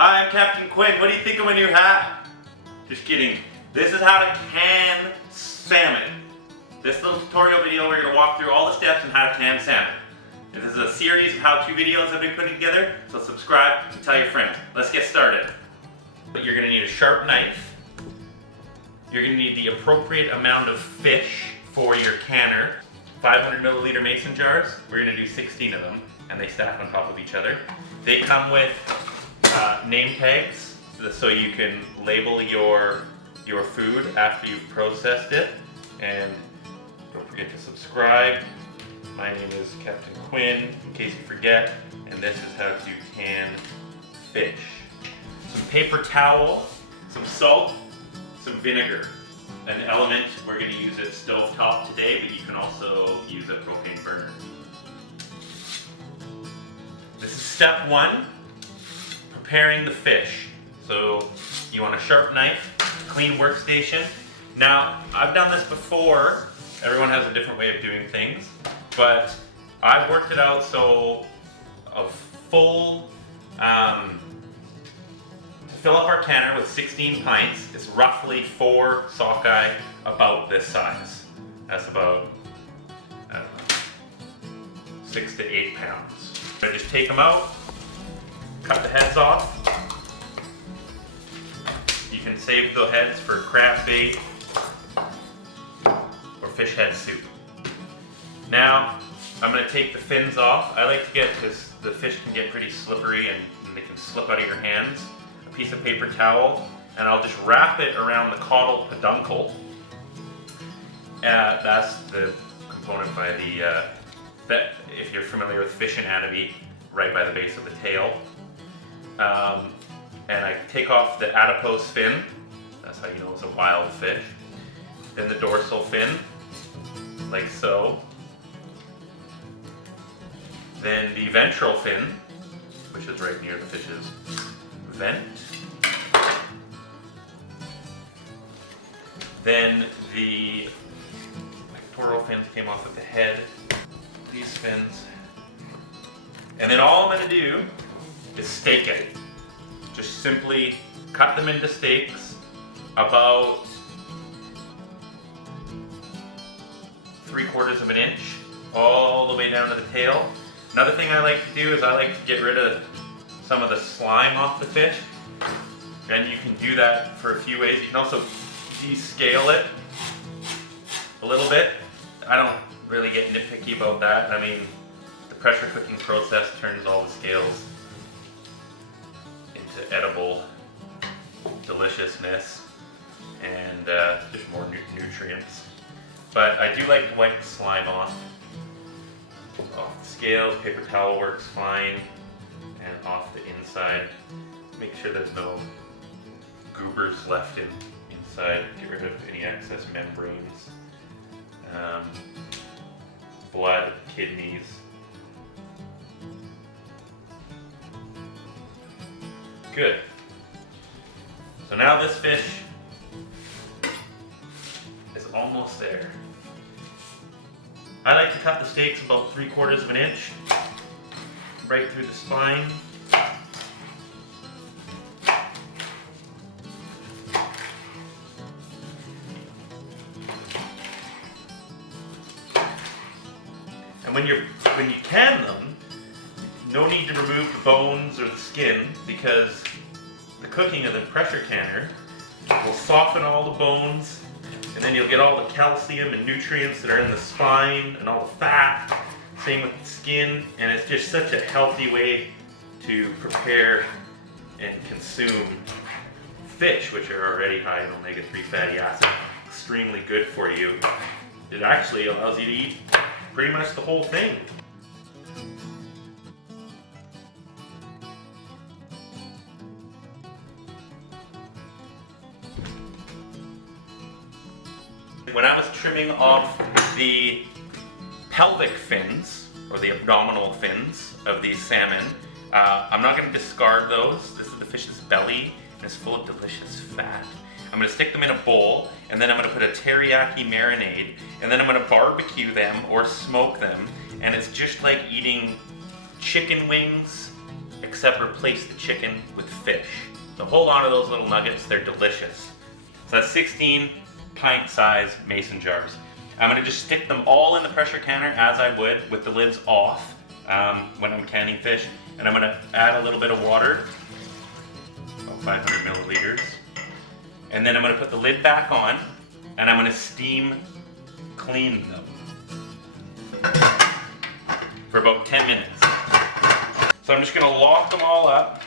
Hi, I'm Captain Quinn. What do you think of my new hat? Just kidding. This is how to can salmon. This little tutorial video, we're going to walk through all the steps on how to can salmon. And this is a series of how-to videos I've been putting together, so subscribe and tell your friends. Let's get started. You're going to need a sharp knife. You're going to need the appropriate amount of fish for your canner. 500 milliliter mason jars. We're going to do 16 of them, and they stack on top of each other. They come with name tags, so you can label your food after you've processed it. And don't forget to subscribe. My name is Captain Quinn, in case you forget, and this is how to can fish. Some paper towel, some salt, some vinegar. An element, we're going to use it stovetop today, but you can also use a propane burner. This is step one, preparing the fish. So you want a sharp knife, clean workstation. Now, I've done this before. Everyone has a different way of doing things, but I've worked it out so a full, to fill up our canner with 16 pints, it's roughly 4 sockeye about this size. That's about, I don't know, 6 to 8 pounds. I just take them out, cut the heads off. You can save the heads for crab bait or fish head soup. Now, I'm going to take the fins off. I like to get, because the fish can get pretty slippery and they can slip out of your hands, a piece of paper towel, and I'll just wrap it around the caudal peduncle. That's the component by the, that if you're familiar with fish anatomy, right by the base of the tail. And I take off the adipose fin, that's how you know it's a wild fish. Then the dorsal fin, like so. Then the ventral fin, which is right near the fish's vent. Then the pectoral fins came off at the head, these fins. And then all I'm going to do is stake it. Just simply cut them into steaks about 3/4 of an inch all the way down to the tail. Another thing I like to do is I like to get rid of some of the slime off the fish. And you can do that for a few ways. You can also descale it a little bit. I don't really get nitpicky about that. I mean, the pressure cooking process turns all the scales into edible deliciousness and just more nutrients. But I do like to wipe the slime off the scales. Paper towel works fine, and off the inside. Make sure there's no goobers left inside. Get rid of any excess membranes, blood, kidneys. Good. So now this fish is almost there. I like to cut the steaks about 3/4 of an inch, right through the spine. And when you can them, no need to remove the bones or the skin, because the cooking of the pressure canner will soften all the bones, and then you'll get all the calcium and nutrients that are in the spine and all the fat. Same with the skin, and it's just such a healthy way to prepare and consume fish, which are already high in omega-3 fatty acids. Extremely good for you. It actually allows you to eat pretty much the whole thing. When I was trimming off the pelvic fins, or the abdominal fins of these salmon, I'm not going to discard those. This is the fish's belly, and it's full of delicious fat. I'm going to stick them in a bowl, and then I'm going to put a teriyaki marinade, and then I'm going to barbecue them or smoke them, and it's just like eating chicken wings except replace the chicken with fish. So hold on to those little nuggets, they're delicious. So that's 16 pint-sized mason jars. I'm gonna just stick them all in the pressure canner as I would with the lids off when I'm canning fish. And I'm gonna add a little bit of water, about 500 milliliters. And then I'm gonna put the lid back on and I'm gonna steam clean them for about 10 minutes. So I'm just gonna lock them all up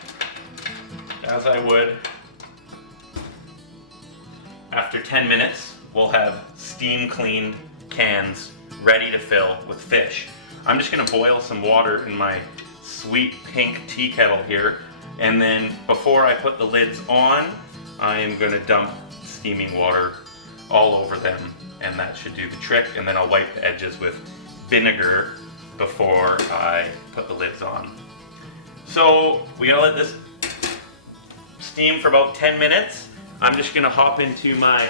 as I would. After 10 minutes, we'll have steam cleaned cans ready to fill with fish. I'm just gonna boil some water in my sweet pink tea kettle here, and then before I put the lids on, I am gonna dump steaming water all over them, and that should do the trick. And then I'll wipe the edges with vinegar before I put the lids on. So we gotta let this steam for about 10 minutes. I'm just gonna hop into my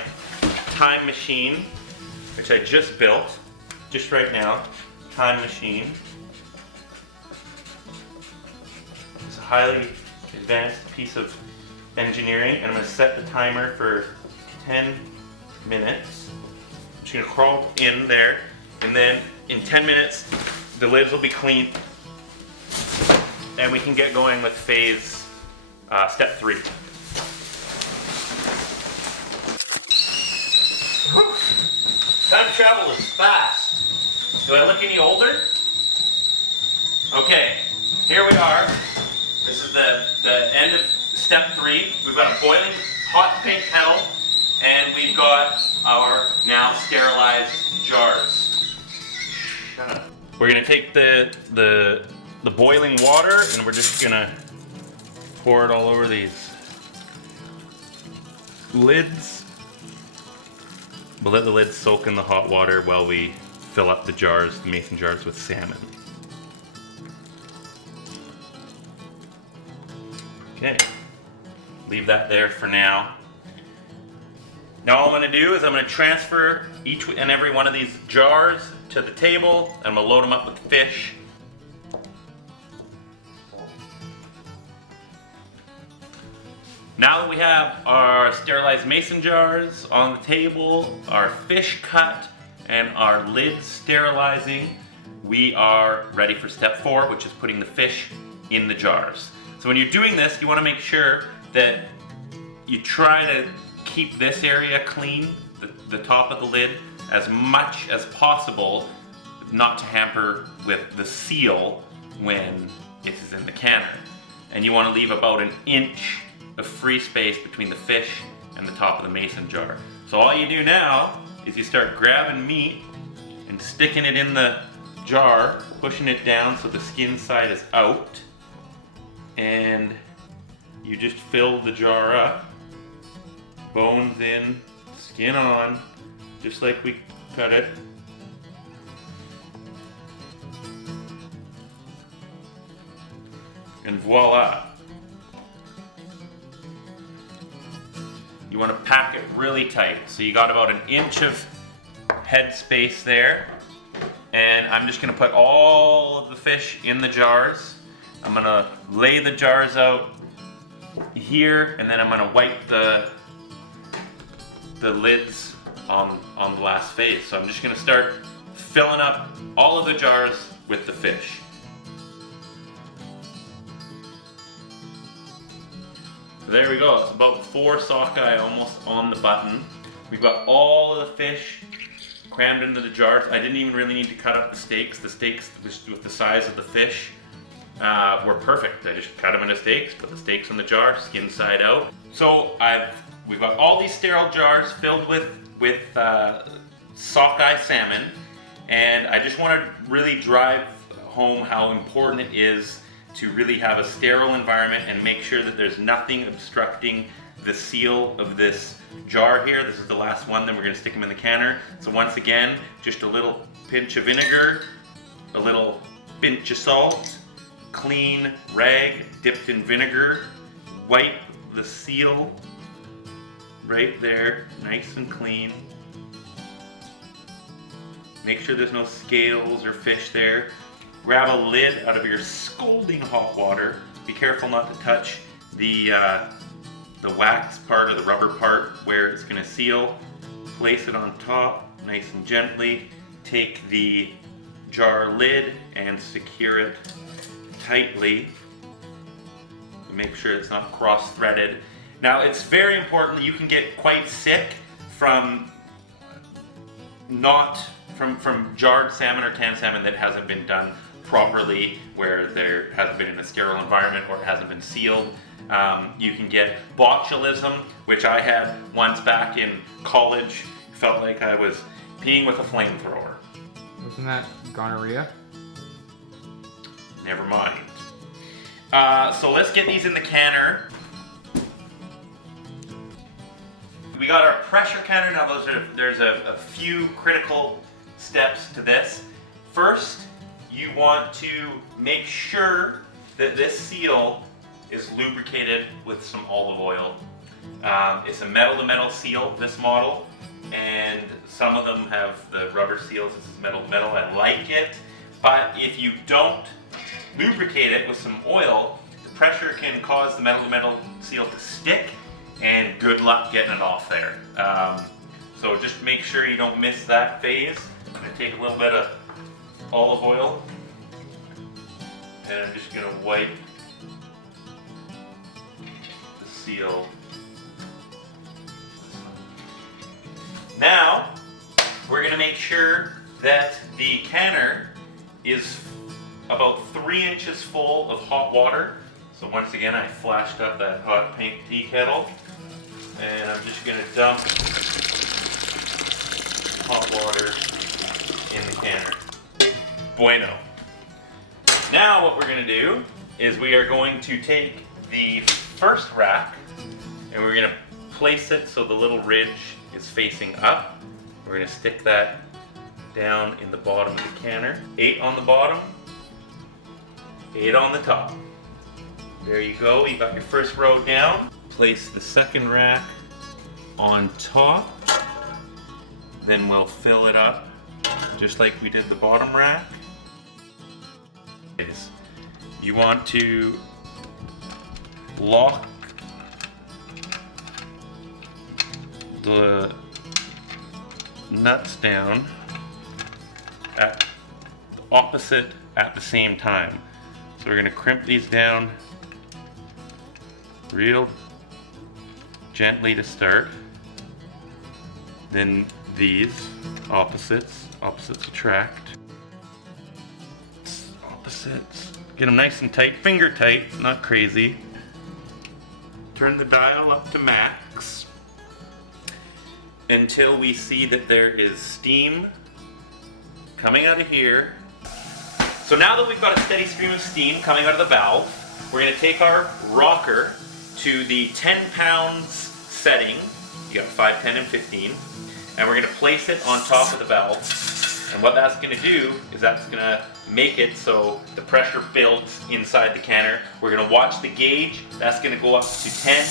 time machine, which I just built, just right now. Time machine. It's a highly advanced piece of engineering, and I'm gonna set the timer for 10 minutes. I'm just gonna crawl in there, and then in 10 minutes, the lids will be clean, and we can get going with phase step 3. Time travel is fast. Do I look any older? Okay, here we are. This is the end of step 3. We've got a boiling hot pink kettle, and we've got our now sterilized jars. Shut up. We're gonna take the boiling water, and we're just gonna pour it all over these lids. We'll let the lids soak in the hot water while we fill up the jars, the mason jars, with salmon. Okay, leave that there for now. Now all I'm gonna do is I'm gonna transfer each and every one of these jars to the table, and I'm gonna load them up with fish. Now that we have our sterilized mason jars on the table, our fish cut, and our lids sterilizing, we are ready for step 4, which is putting the fish in the jars. So when you're doing this, you want to make sure that you try to keep this area clean, the top of the lid, as much as possible, not to hamper with the seal when it is in the canner. And you want to leave about 1 inch of free space between the fish and the top of the mason jar. So all you do now is you start grabbing meat and sticking it in the jar, pushing it down so the skin side is out, and you just fill the jar up, bones in, skin on, just like we cut it. And voila. You want to pack it really tight. So you got about 1 inch of head space there. And I'm just gonna put all of the fish in the jars. I'm gonna lay the jars out here, and then I'm gonna wipe the lids on the last phase. So I'm just gonna start filling up all of the jars with the fish. There we go, it's about 4 sockeye almost on the button. We've got all of the fish crammed into the jars. I didn't even really need to cut up the steaks. The steaks, with the size of the fish, were perfect. I just cut them into steaks, put the steaks in the jar, skin side out. So we've got all these sterile jars filled with sockeye salmon, and I just want to really drive home how important it is to really have a sterile environment and make sure that there's nothing obstructing the seal of this jar here. This is the last one, then we're going to stick them in the canner. So once again, just a little pinch of vinegar, a little pinch of salt, clean rag dipped in vinegar, wipe the seal right there, nice and clean. Make sure there's no scales or fish there. Grab a lid out of your scalding hot water Be careful not to touch the wax part or the rubber part where it's going to seal. Place it on top nice and gently. Take the jar lid and secure it tightly. Make sure it's not cross-threaded. Now it's very important. You can get quite sick from jarred salmon or canned salmon that hasn't been done properly, where there hasn't been in a sterile environment or it hasn't been sealed. You can get botulism, which I had once back in college. Felt like I was peeing with a flamethrower. Wasn't that gonorrhea? Never mind. So let's get these in the canner. We got our pressure canner. Now there's a few critical steps to this. First, you want to make sure that this seal is lubricated with some olive oil. It's a metal-to-metal seal, this model, and some of them have the rubber seals. This is metal-to-metal. I like it, but if you don't lubricate it with some oil, the pressure can cause the metal-to-metal seal to stick, and good luck getting it off there. So just make sure you don't miss that phase. I'm going to take a little bit of olive oil, and I'm just going to wipe the seal. Now, we're going to make sure that the canner is about 3 inches full of hot water. So once again, I flashed up that hot pink tea kettle, and I'm just going to dump hot water in the canner. Bueno. Now what we're going to do is we are going to take the first rack and we're going to place it so the little ridge is facing up. We're going to stick that down in the bottom of the canner. 8 on the bottom, 8 on the top. There you go, you got your first row down. Place the second rack on top. Then we'll fill it up just like we did the bottom rack. You want to lock the nuts down at opposite at the same time. So we're going to crimp these down real gently to start. Then these opposites attract. Opposites. Get them nice and tight, finger tight, not crazy. Turn the dial up to max until we see that there is steam coming out of here. So now that we've got a steady stream of steam coming out of the valve, we're going to take our rocker to the 10 pounds setting. You got 5, 10, and 15. And we're going to place it on top of the valve. And what that's going to do is that's going to make it so the pressure builds inside the canner. We're going to watch the gauge. That's going to go up to 10.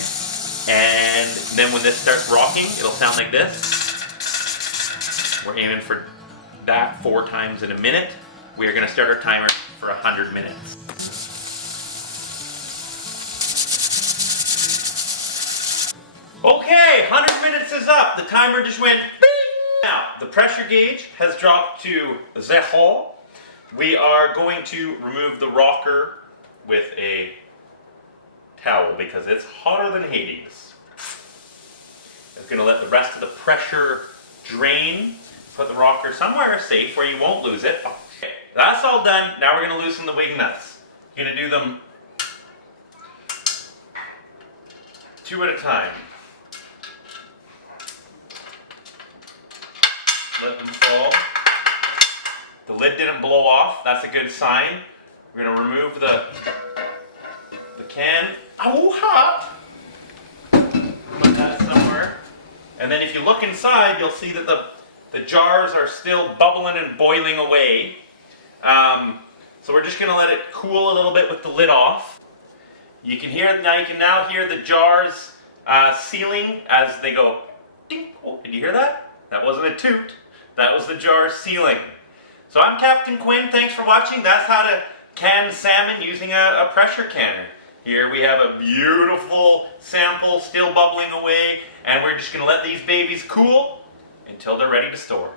And then when this starts rocking, it'll sound like this. We're aiming for that 4 times in a minute. We're going to start our timer for 100 minutes. Okay, 100 minutes is up. The timer just went beep. Now, the pressure gauge has dropped to 0. We are going to remove the rocker with a towel because it's hotter than Hades. It's going to let the rest of the pressure drain. Put the rocker somewhere safe where you won't lose it. Okay, that's all done. Now we're going to loosen the wing nuts. You're going to do them 2 at a time. Let them fall. The lid didn't blow off. That's a good sign. We're going to remove the can. Oh, hot! Put that somewhere. And then if you look inside, you'll see that the jars are still bubbling and boiling away. So we're just going to let it cool a little bit with the lid off. You can now hear the jars sealing as they go ding. Oh, did you hear that? That wasn't a toot. That was the jar sealing. So I'm Captain Quinn. Thanks for watching. That's how to can salmon using a pressure canner. Here we have a beautiful sample still bubbling away, and we're just going to let these babies cool until they're ready to store.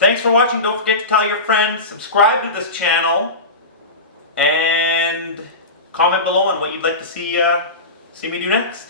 Thanks for watching. Don't forget to tell your friends, subscribe to this channel, and comment below on what you'd like to see me do next.